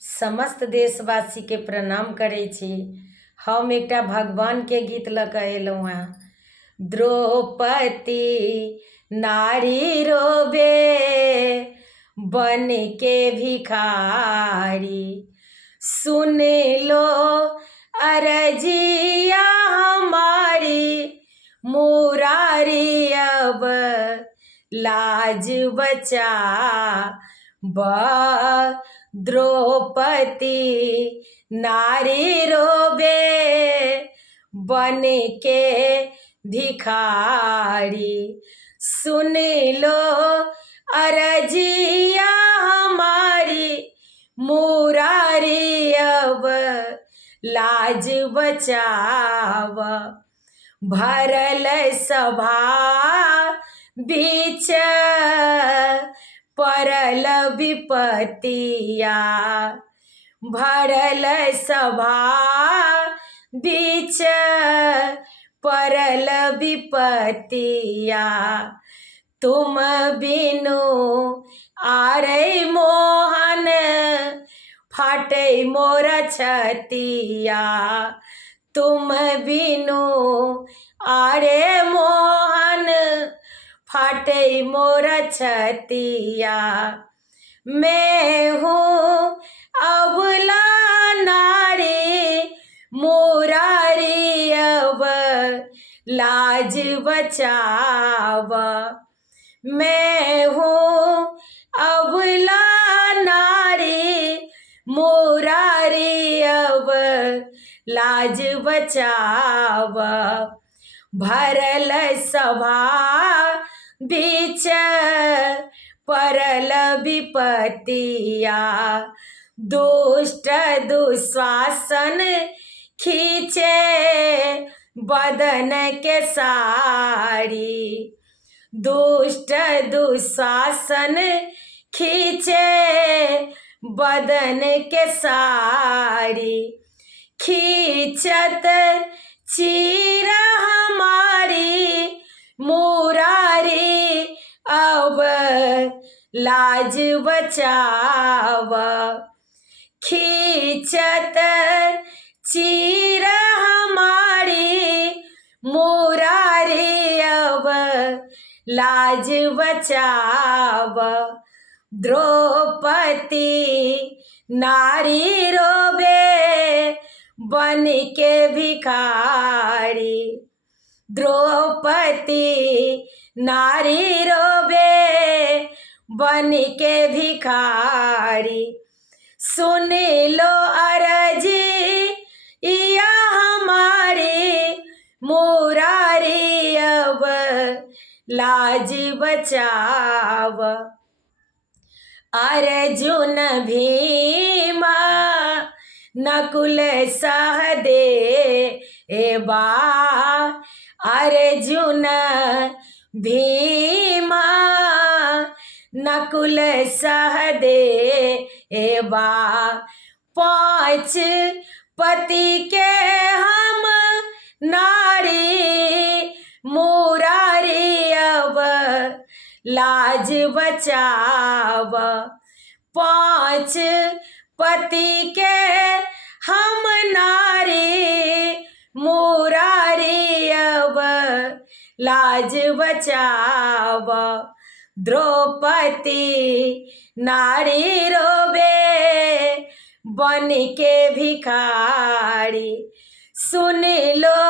समस्त देशवासी के प्रणाम करै छी। हम एकटा भगवान के गीत लऽ कऽ अयलहुँ हेँ। द्रौपदी नारी रोबे बन के भिखारी, सुन लो अरजिया हमारी, मुरारी अब लाज बचा द्रौपदी नारी रोबे बन के भिखारी, सुन लो अरजिया हमारी, मुरारी अब लाज बचाव। भरल सभा बीच पड़ल विपतिया, भरल सभा बीच पड़ल विपतिया, तुम बिनु आरे मोहन फाटे मोर छतिया, तुम बिनु आरे मोहन फाटे मोर छतिया। मैं हूँ अबला नारी, मुरारी अब लाज बचाव। मैं हूँ अबला नारी, मुरारी अब लाज बचाव। भरल सभा बीच पड़ल विपतिया, दुष्ट दुशासन खींचे बदन के साड़ी, दुष्ट दुशासन खींचे बदन के साड़ी, खींचत चीर हमारी, मुरारी अब लाज बचाव। खींचत चीर हमारी, मुरारी अब लाज बचाव। द्रौपदी नारी रोबे बन के भिखारी, द्रौपदी नारी रोबे बन के भिखारी, सुन लो अरजिया हमारी, मुरारी अब लाज बचाव। अर्जुन भीमा नकुल सहदेवा, अर्जुन भीमा नकुल सहदेवा, पांच पति के हम नारी, मुरारी अब लाज बचाव। पांच पति के हम नारी, मुरारी अब लाज बचाव। द्रौपदी नारी रोबे बन के भिखारी, सुन लो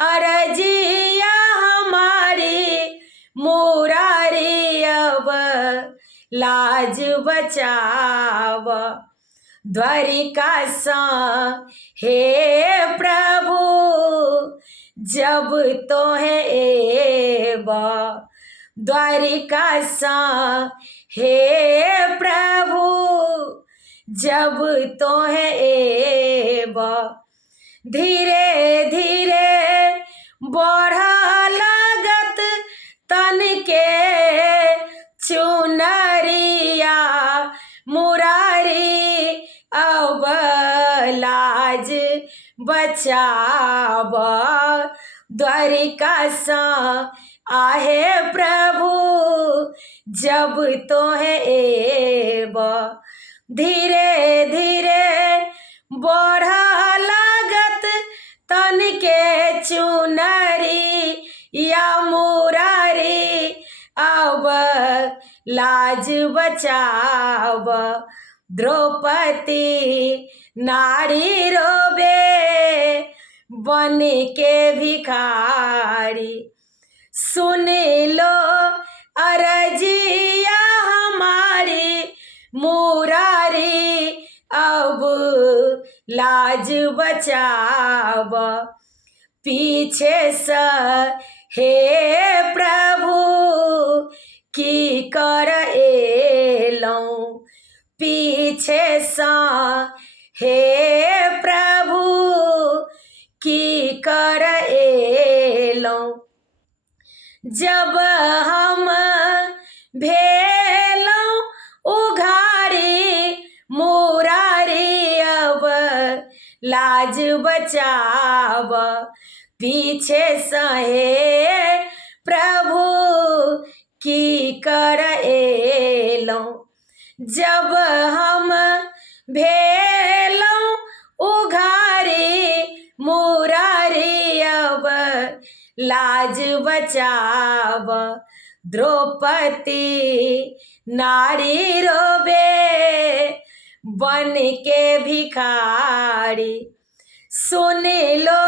अरजिया हमारी, मुरारी अब लाज बचाव। द्वारिका सा हे प्रभु जब तो है एबा, द्वारिका सा हे प्रभु जब तो है एबा, धीरे धीरे बढ़ा लागत तन के चुनरिया, मुरारी अब लाज बचाव। द्वारिका सा आहे प्रभु जब तो है एब, धीरे धीरे बढ़ लागत तन के चुनरी या मुरारी, अब लाज बचाव द्रौपदी नारी रोबे बन के भिखारी। सुन लो अरजिया हमारी मुरारी, अब लाज बचाव पीछे से हे प्रभु की कर एलौं, पीछे से हे प्रभु की कर एलौं। जब हम भेलौं उघारी मुरारी, अब लाज बचाव पीछे से हे प्रभु की कर एलौं। जब हम भेलौं उघारी मुरारी, अब लाज बचाव द्रौपदी नारी रोबे बन के भिखारी। सुन लो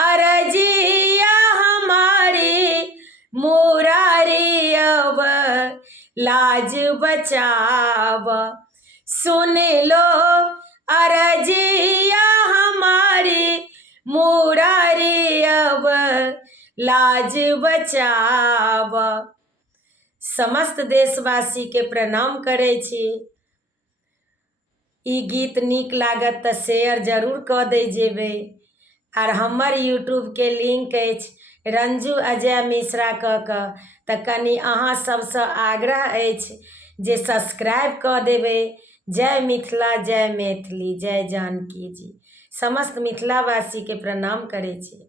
अरजिया हमारी मुरारी, अब लाज बचाव। सुन लो अरजिया हमारी मुरारी, अब लाज बचाव। समस्त देशवासी के प्रणाम करै छी। ई गीत नीक लागत तऽ शेयर जरूर कऽ दै जेबै। आर हमर यूट्यूब के लिंक अछि रंजू अजय मिश्रा कऽ कऽ, तऽ कनि अहाँ सबसँ आग्रह अछि जे सब्सक्राइब कऽ देबै। जय मिथिला जय मैथिली जय जानकी जी। समस्त मिथिलावासी के प्रणाम करै छी।